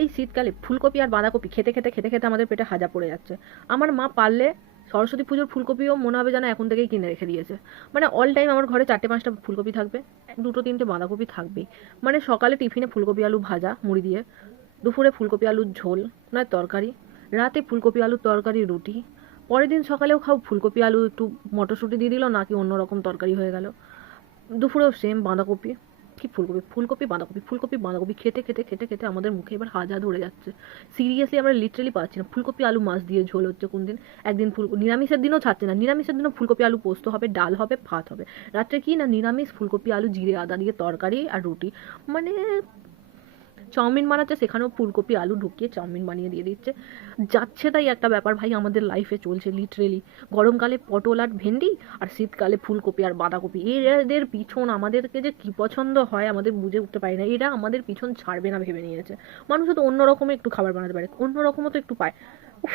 এই শীতকালে ফুলকপি আর বাঁধাকপি খেতে খেতে খেতে খেতে আমাদের পেটে হাজা পড়ে যাচ্ছে। আমার মা পারলে সরস্বতী পুজোর ফুলকপিও মনে হবে যেন এখন থেকেই কিনে রেখে দিয়েছে। মানে অল টাইম আমার ঘরে 4-5টা ফুলকপি থাকবে, 2-3টে বাঁধাকপি থাকবেই। মানে সকালে টিফিনে ফুলকপি আলু ভাজা মুড়ি দিয়ে, দুপুরে ফুলকপি আলুর ঝোল নয় তরকারি, রাতে ফুলকপি আলুর তরকারি রুটি, পরের দিন সকালেও খাও ফুলকপি আলু একটু মটরশুঁটি দিয়ে দিল, নাকি অন্যরকম তরকারি হয়ে গেল। দুপুরেও সেম বাঁধাকপি, কি ফুলকপি, ফুলকপি বাঁধাকপি, ফুলকপি বাঁধাকপি খেতে খেতে খেতে খেতে আমাদের মুখে এবার হাজা ধরে যাচ্ছে। সিরিয়াসলি আমরা লিটারালি পাচ্ছি না। ফুলকপি আলু মাছ দিয়ে ঝোল হচ্ছে কোন দিন, একদিন নিরামিষের দিনও ছাড়ছে না, নিরামিষের দিনও ফুলকপি আলু পোস্ত হবে, ডাল হবে, ভাত হবে। রাত্রে কি না নিরামিষ ফুলকপি আলু জিরে আদা দিয়ে তরকারি আর রুটি। মানে চাউমিন বানাচ্ছে সেখানেও ফুলকপি আলু ঢুকিয়ে চাউমিন বানিয়ে দিয়ে দিচ্ছে। যাচ্ছে তাই একটা ব্যাপার ভাই আমাদের লাইফে চলছে লিটারেলি। গরমকালে পটল আর ভেন্ডি, আর শীতকালে ফুলকপি আর বাঁধাকপি। এদের পিছন আমাদেরকে যে কী পছন্দ হয় আমাদের বুঝে উঠতে পারি না। এরা আমাদের পিছন ছাড়বে না ভেবে নিয়েছে। মানুষও তো অন্য রকমের একটু খাবার বানাতে পারে, অন্য রকমও তো একটু পায়। উফ,